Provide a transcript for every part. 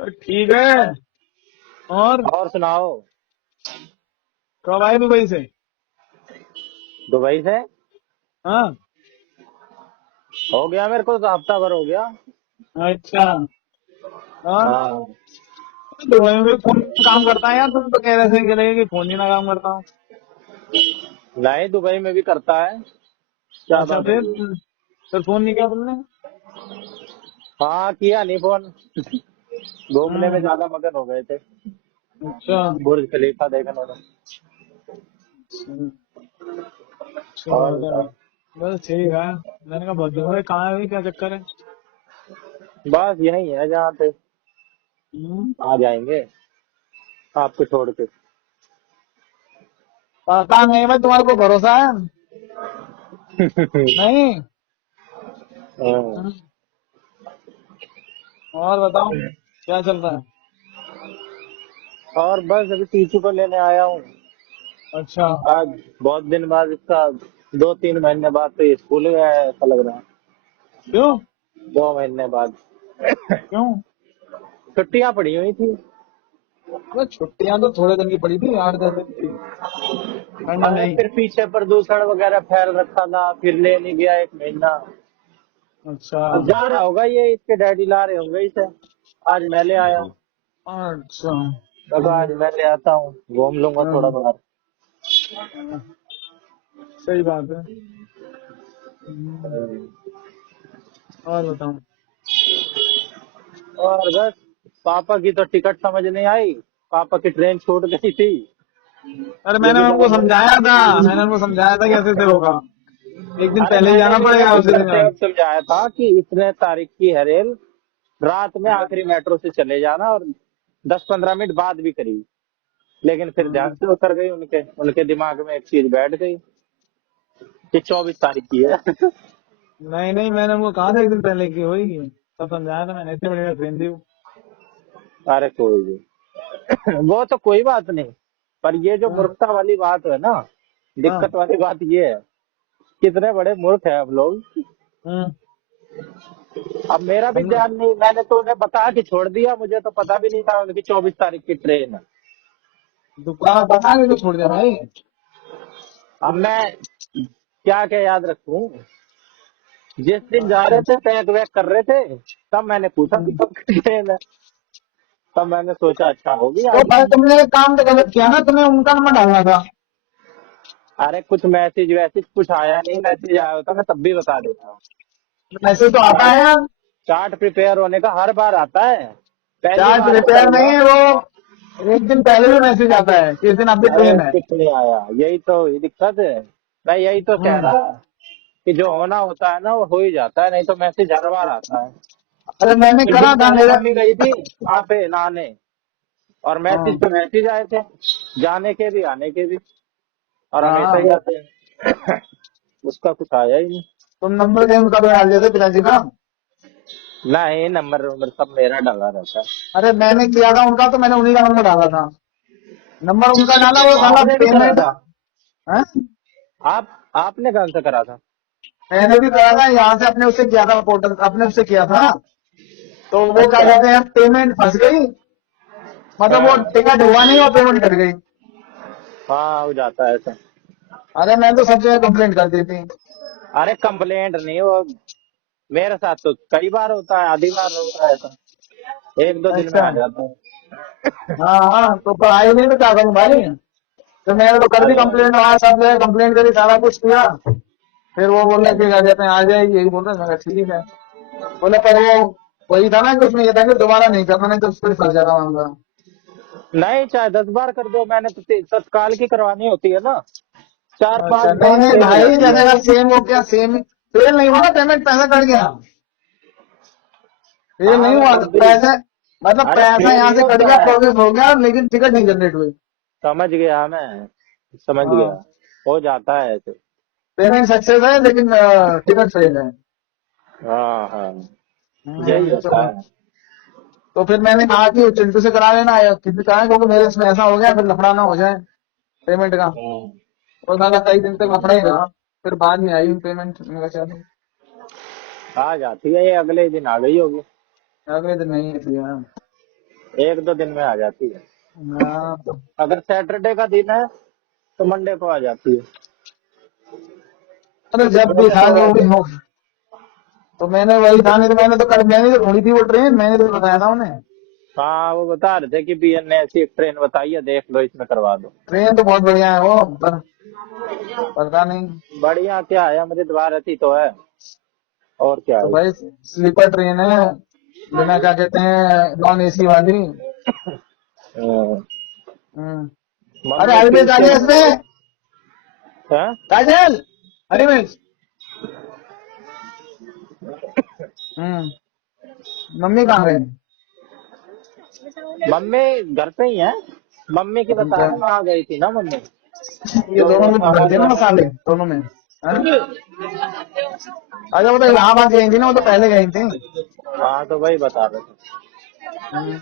ठीक है। और और सुनाओ। कब आए दुबई से? दुबई से हाँ। हो गया मेरे को तो हफ्ता भर हो गया। अच्छा। और हाँ। दुबई में भी फोन काम करता है यार, तुम तो कह रहे थे कि लगे कि फोन ही ना काम करता हूँ। नहीं, दुबई में भी करता है। क्या अच्छा, बात फिर होगी। फिर फोन नहीं किया तुमने? हाँ, किया नहीं फोन। घूमने में हम्म। ज्यादा मगन हो गए थे। अच्छा। बुर्ज खलीफा देखने में। अच्छा। और चलो, बताओ। बस ठीक है। मैंने कहा बहुत दिन हो गए, कहाँ है भाई, क्या चक्कर है? बस यही है जहाँ पे हम्म। आ जाएंगे आपको छोड़ के। पता नहीं भाई, तुम्हारे को भरोसा है? नहीं। हाँ। हम्म। और बताओ, क्या चल रहा है? और बस अभी टीचू को लेने आया हूँ। अच्छा। आज बहुत दिन बाद इसका 2-3 महीने बाद तो ये स्कूल गया है ऐसा लग रहा है। क्यों? 2 महीने बाद क्यों? छुट्टियां पड़ी हुई थी। अबे छुट्टियां तो थोड़े दिन की पड़ी थी, 8-10 दिन की। ठंडा अरे नहीं। फिर पीछे प्रदूषण वगैरह फैल रखा था, फिर ले नहीं गया 1 महीना। अच्छा। अब जा रहा होगा ये, इसके डैडी ला रहे होंगे इसे। आज मैं ले आया हूँ। अच्छा। अब आज मैं ले आता हूँ, घूम लूंगा थोड़ा हाँ, बाहर। हाँ, सही बात है। हम्म। और बताओ। और बस पापा की तो टिकट समझ नहीं आई। पापा की ट्रेन छूट गई थी। अरे ये मैंने भी उनको बड़ा समझाया था। मैंने उनको समझाया था कि ऐसे ऐसे होगा। एक दिन अरे पहले ही मैंने जाना भी पड़ेगा, उन्हें उसी दिन उतरते जाना। वक्त समझाया था कि इतने तारीख की है रेल। रात में आखिरी मेट्रो से चले जाना और 10-15 मिनट बाद भी करी। लेकिन फिर ध्यान हाँ। से उतर गई, उनके उनके दिमाग में एक चीज बैठ गई कि 24 तारीख की है। नहीं नहीं, मैंने उनको कहा था एक दिन पहले की होगी। तब समझाया था मैंने, इतनी बढ़िया ट्रेन थी वो। अरे कोई नहीं। वो तो कोई बात नहीं। पर ये जो हाँ। मूर्खता वाली बात है ना, हाँ। दिक्कत वाली बात ये है, कितने बड़े मूर्ख है हम लोग। हम्म। अब मेरा भी हम ध्यान नहीं, मैंने तो उन्हें बता के छोड़ दिया, मुझे तो पता भी नहीं था उनकी 24 तारीख की ट्रेन है। दोबारा बता के तो छोड़ दिया भाई। अब मैं क्या क्या याद रखूं। जिस दिन जा रहे थे पैक वैक कर रहे थे, तब मैंने पूछा कि हम्म। कब की ट्रेन है। तब मैंने सोचा अच्छा होगी तो आज भाई की। तुमने एक काम तो गलत किया ना, तुम्हें उनका नंबर डालना था। अरे कुछ मैसेज वैसेज कुछ आया नहीं, मैसेज आया होता मैं तब भी बता देता। मैसेज तो आता चार्ट है यार। चार्ट प्रिपेयर होने का हर बार आता है। पहली चार्ज बार ऐसा रिपेयर नहीं हुआ। है वो, एक दिन पहले भी मैसेज आता है कि इस दिन आपकी अरे ट्रेन है। कुछ नहीं आया, यही तो ये दिक्कत है। मैं यही तो कह हम्म। रहा कि जो होना होता है ना वो हो ही जाता है, नहीं तो मैसेज हर बार आता है। अरे मैंने कुछ करा दिन था पहले मेरा। मम्मी गई थी वहां पे नहाने, और मैसेज हाँ। पे मैसेज आए थे, जाने के भी आने के भी। और हमेशा ही हाँ। आते हैं। उसका कुछ आया ही नहीं। तुम नंबर चेंज कर डाल दिया था पिताजी का। नहीं, नंबर नंबर सब मेरा डाला रहता है। अरे मैंने किया था उनका, तो मैंने उन्हीं का नंबर डाला था। नंबर उनका डाला, वो साला आपने भी करा पेमेंट। था? है। आप आपने कौन सा करा था? मैंने भी करा था, यहाँ से अपने उससे किया था, पोर्टल अपने उससे किया था। तो वो क्या अच्छा। कहते हैं, पेमेंट फंस गई। मतलब वो हाँ टिकट हुआ नहीं और पेमेंट कट गई। हाँ, हो जाता है ऐसा। अरे मैं तो सब जगह कंप्लेंट कर दी थी। अरे कंप्लेंट नहीं, वो मेरे साथ तो कई बार होता है, आधी बार होता है ऐसा। 1-2 दिन में अच्छा। आ जाता है। हाँ हाँ, तो पढ़ाई नहीं तो क्या करूँ भाई। तो मैंने तो कर दी अरे कंप्लेंट, वहाँ सब जगह कंप्लेंट करी, सारा कुछ किया। फिर वो बोले कि क्या कहते हैं, आ जाएगी, यही बोल रहे हैं। मैं कहा, ठीक है। बोले पर वो वही था ना कि उसमें ये था कि दोबारा नहीं करना, नहीं तो फिर फंस जाता मामला। नहीं, चाहे 10 बार कर दो, मैंने तो तत्काल की करवानी होती है ना। चार अच्छा, पांच नहीं बार नहीं फेल हो भाई, जाती है। जैसे अगर सेम हो गया, सेम फेल नहीं हुआ ना, पेमेंट पैसा कट गया। फेल हाँ नहीं मैं हुआ तब तो भी। पैसे, मतलब अरे पैसा फेल यहाँ नहीं से कट होता गया, है। प्रोग्रेस हो गया, लेकिन टिकट नहीं जनरेट हुई। समझ गया मैं, समझ गया। हाँ। हो जाता है ऐसे। पेमेंट सक्सेस है लेकिन टिकट फेल है। हाँ हाँ, यही होता है। तो फिर मैंने कहा कि चिंटू से करा लेना, या किसी कहा, क्योंकि मेरे इसमें ऐसा हो गया, फिर लफड़ा ना हो जाए पेमेंट का। हाँ, और साला कई दिन तक लफड़ा ही रहा। फिर बाद में आई पेमेंट, मैंने कहा चलो। आ जाती है, ये अगले दिन आ गई होगी। अगले दिन नहीं थी यार। एक दो दिन में आ जाती है। हाँ, अगर सैटरडे का दिन है तो मंडे को आ जाती है। अरे जब भी वैसे था तो जो भी वैसे हो, तो मैंने वही था, नहीं तो मैंने तो कल मैंने तो ढूंढी थी वो ट्रेन, मैंने तो बताया था उन्हें। हाँ, वो बता रहे थे कि बीएन ने ऐसी एक ट्रेन बताई है, देख लो इसमें करवा दो। ट्रेन तो बहुत बढ़िया है वो, पर पता नहीं। बढ़िया क्या है, अमृत भारत ही तो है, और क्या तो है। भाई स्लीपर ट्रेन है, बिना क्या कहते हैं नॉन एसी वाली। हाँ, हम्म। अरे मम्मी हरी मिर्च आ ट्यूसडे गया को। इसमें, हाँ? काजल, हरी मिर्च। हम्म। मम्मी कहाँ गई? मम्मी घर पे ही है। मम्मी की ठीक बता है। रहे वहां गई थी ना मम्मी। ये तो दोनों में भरते सामान हैं ना वामान। मसाले, दोनों में है। अच्छा वो तो इलाहाबाद गई थी ना, वो तो पहले गई थी। हाँ, तो वही बता रहे थे। हम्म।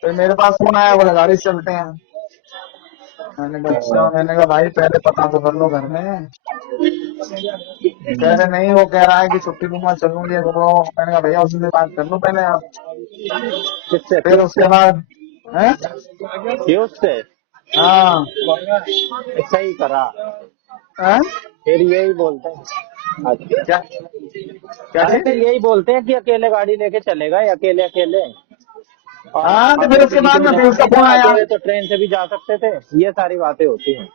फिर मेरे पास फोन आया, बोला गाड़ी से चलते हैं। मैंने कहा अच्छा, मैंने कहा भाई पहले पता तो कर लो घर में। कह रहे नहीं, वो कह रहा है कि छुट्टी दूंगा चलूंगी, तो मैंने कहा भैया उससे बात कर लो पहले आप। किससे, फिर पीयूष उसके से? बाद है। पीयूष से? हाँ। सही करा। हैं? फिर यही बोलते हैं। क्या अच्छा। क्या अरे चीज? फिर यही बोलते हैं कि अकेले गाड़ी लेके चलेगा, या अकेले अकेले। और हाँ, तो फिर अगर उसके किसी को बाद में पीयूष का जाना ही था फोन आया। अकेले तो ट्रेन से भी जा सकते थे। ये सारी बातें होती हैं।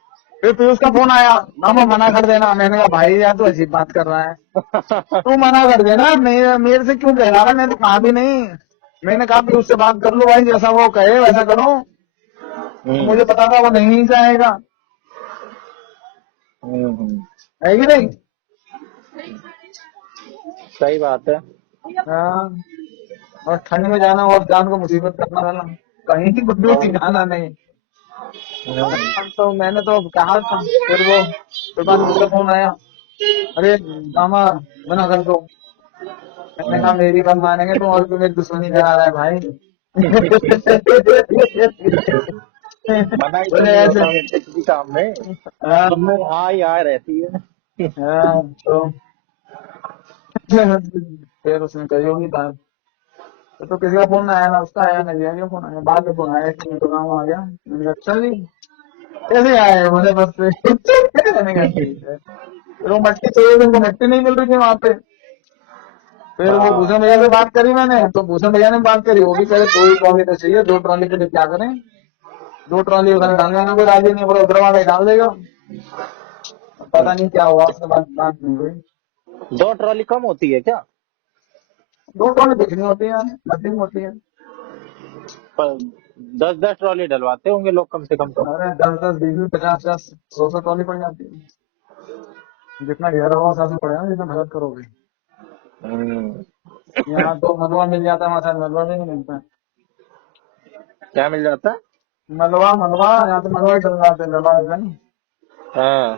फिर पीयूष का फोन आया, मामा मना कर देना। मैंने कहा भाई यार तू अजीब बात कर रहा है, तू मना कर देना, मेरे से क्यों कह रहा है, मैंने तो कहा भी नहीं। मैंने कहा पीयूष से बात कर लो भाई, जैसा वो कहे वैसा करो। तो हम्म। मुझे पता था वो नहीं जाएगा, हम्म। है कि नहीं? सही बात है। हाँ। और ठंड में जाना और जान को मुसीबत करना वाला, कहीं की कुछ भी ठिकाना नहीं। हम्म। हाँ, तो मैंने तो कहा था। फिर वो फिर बाद में उसका फोन आया, अरे मामा मना कर दो। मैंने कहा मेरी कब मानेंगे तुम, और तुम्हें दुश्मनी करा रहा है भाई। मना ही तो बोले नहीं ऐसे। होता मेरे किसी काम में। हाँ। हाँ यार रहती है। हाँ, तो फिर उसने कही होगी बात। तो किसी का फोन आया ना, उसका आया, नहीं आया फोन, आया बाद में फोन आया कि मेरे को काम आ गया। मैंने कहा अच्छा जी, कैसे आए बोले बस से। मैंने कहा ठीक है। फिर वो मट्टी चाहिए थी, उनको मट्टी नहीं मिल रही थी वहां पे। फिर वो हाँ। भूषण भैया से बात करी मैंने, तो भूषण भैया ने बात करी, वो भी कह रहे 2 ही ट्रॉली तो चाहिए, 2 ट्रॉली के लिए क्या करें, 2 ट्रॉली उधर डालने में कोई राजी नहीं, बोला उधर वाले डाल देगा। पता नहीं क्या हुआ, उसके बाद बात नहीं हुई। 2 ट्रॉली कम होती है क्या? 2 ट्रॉली कुछ नहीं होती है, नथिंग होती है। पर 10-10 ट्रॉली डलवाते होंगे लोग कम से कम तो। अरे 10-10, 20-20, 50-50, 100-100 ट्रॉली पड़ जाती है। जितना गहरा होगा उस हिसाब से पड़ेगा, जितना मेहनत करोगे। हम्म। यहाँ तो मलबा मिल जाता है, वहाँ शायद मलबा भी नहीं मिलता है। क्या मिल जाता है? मलबा मलबा, यहाँ तो मलबा ही चल रहा है, लगा है ना। हाँ।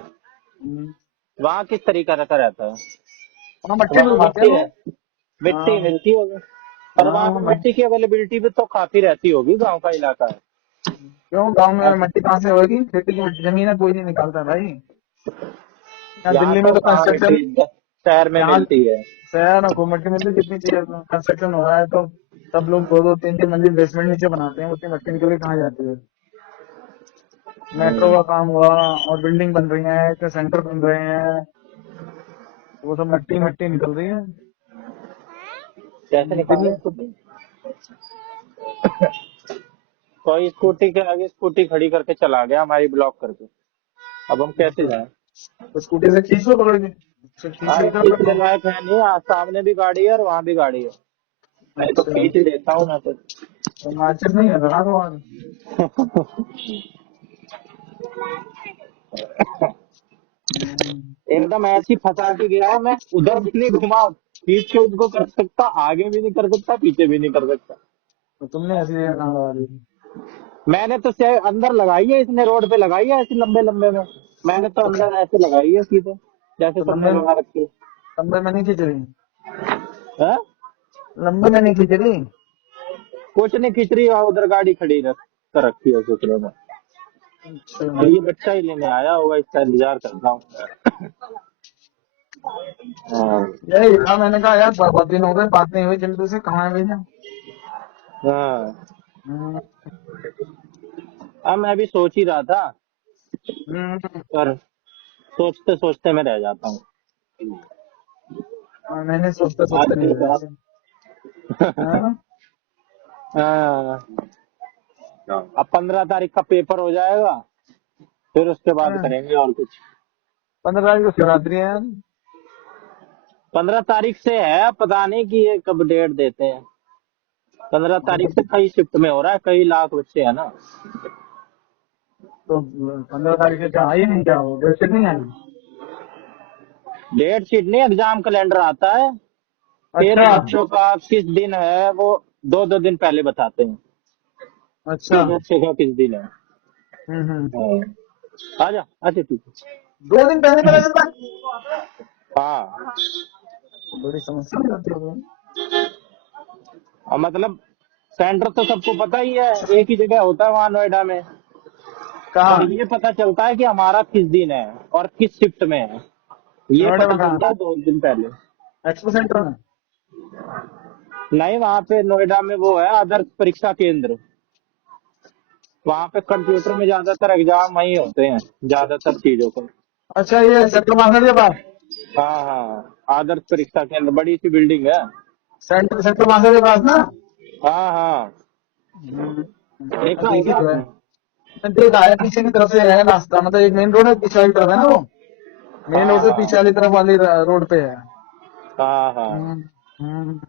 हम्म। वहाँ किस तरीका का रहता है? वहाँ मट्टी वहाँ मिलवाते हैं मिट्टी है। लोग। मिट्टी हाँ। मिलती होगी। पर वहाँ हाँ, पे मिट्टी की अवेलेबिलिटी भी तो काफी रहती होगी, गांव का इलाका है। क्यों गांव में अब मट्टी कहाँ से होगी, खेती की जमीन है, कोई नहीं निकालता भाई। यहाँ यहाँ दिल्ली में तो तो कहाँ कंस्ट्रक्शन, मिट्टी शहर में यहाँ मिलती है। शहर में खूब मट्टी मिलती, जितनी चाहिए कंस्ट्रक्शन हो रहा है तो सब लोग 2-2, 3-3 मंजिल बेसमेंट नीचे बनाते हैं, उतनी मट्टी निकल के कहाँ जाती है। मेट्रो हम्म। का काम हुआ और बिल्डिंग बन रही है, सेंटर बन रहे हैं, वो सब मट्टी मट्टी निकल रही है। कैसे निकाले दिल्ली। स्कूटी? कोई स्कूटी के आगे स्कूटी खड़ी करके चला गया हमारी, ब्लॉक करके। अब हम कैसे जाएं? तो स्कूटी से खींच लो पकड़ के, फिर खींच के अरे इधर कर खींचने लो। लायक है नहीं, सामने भी गाड़ी है और वहाँ भी गाड़ी है। मैं तो अच्छा, खींच ही देता हूँ ना तो। तो मार्केट नहीं है लगा दो वहाँ। हम्म। एकदम ऐसी फंसा के गया, मैं उधर भी नहीं घुमा, खींच के उसको कर सकता, आगे भी नहीं कर सकता, पीछे भी नहीं कर सकता। तो तुमने ऐसी जगह कहाँ लगा दी? मैंने तो अंदर लगाई है, इसने रोड पे लगाई है ऐसे लंबे लंबे में। मैंने तो अंदर ऐसे लगाई है सीधे, जैसे तो सबने लंबे लगा रखी लंबे में नहीं खींच रही? है। लंबे में नहीं खींच रही? कुछ नहीं खींच रही, और उधर गाड़ी खड़ी रख कर रखी है दूसरे में। अच्छा। और ये बच्चा ही लेने आया होगा, इसका इंतजार कर रहा हूँ। हाँ। यही था, मैंने कहा यार बहुत दिन हो गए बात नहीं हुई चिंटू से, कहाँ है भैया। हाँ। हम्म, अब मैं भी सोच ही रहा था, हम्म, पर सोचते सोचते मैं रह जाता हूँ। मैंने सोचते सोचते नहीं आखिरी रहा बात। ऐसे। हाँ, हाँ। अब 15 तारीख का पेपर हो जाएगा, फिर उसके बाद हाँ। करेंगे और कुछ। 15 तारीख को शिवरात्रि है यार। 15 तारीख से है, पता नहीं कि ये कब डेट देते हैं। 15 तारीख से कई शिफ्ट में हो रहा है, कई लाख बच्चे है ना। तो 15 तारीख से क्या आई नहीं, क्या हो डेट नहीं आई? डेट शीट नहीं, एग्जाम कैलेंडर आता है, फिर अच्छा, बच्चों का किस दिन है वो दो दो दिन पहले बताते हैं अच्छा। कि बच्चे का किस दिन है। हम्म। हाँ। आजा, अच्छा ठीक 2 दिन पहले पता चलता है? है। हाँ। तो बड़ी समस्या हो जाती है। और मतलब सेंटर तो सबको पता ही है, एक ही जगह होता है वहाँ नोएडा में। पर कहाँ? ये पता चलता है कि हमारा किस दिन है और किस शिफ्ट में है, ये नोएडा पता में कहाँ? चलता है 2 दिन पहले। एक्सपो सेंटर में? नहीं, वहाँ पे नोएडा में वो है आदर्श परीक्षा केंद्र, वहाँ पे कंप्यूटर में ज्यादातर एग्जाम वही होते हैं, ज्यादातर चीजों को। अच्छा, ये सेक्टर 62 के पास? हाँ हाँ, आदर्श परीक्षा केंद्र बड़ी सी बिल्डिंग है। सेक्टर 62 के पास ना? हाँ हाँ, हम्म, देखा है देखी क्या तो है। आपने? मैंने देखा है, पीछे की तरफ से है रास्ता, मतलब एक मेन रोड है, पीछे वाली तरफ है ना वो। मेन रोड हाँ से हाँ पीछे वाली तरफ वाली रोड पे है। हाँ हाँ। हम्म, हम्म,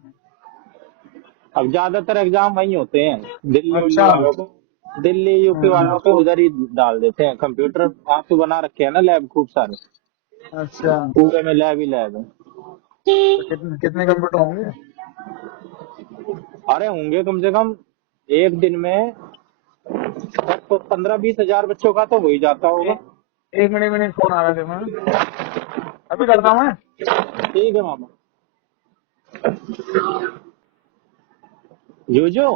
अब ज्यादातर एग्जाम वही होते हैं, दिल्ली उल्ली अच्छा। वालों को, दिल्ली यूपी हम्म, वालों को उधर ही डाल देते हैं। कंप्यूटर वहाँ पे बना रखे हैं ना लैब खूब सारे, अच्छा। पूरे में लैब ही लैब है। तो कितने कितने कंप्यूटर होंगे? अरे होंगे कम से कम एक दिन में 15-20 हजार बच्चों का तो हो ही जाता होगा। ए, एक मिनट फोन आ रहा है, देखो हाँ। अभी करता हूँ मैं। ठीक है मामा। जोजो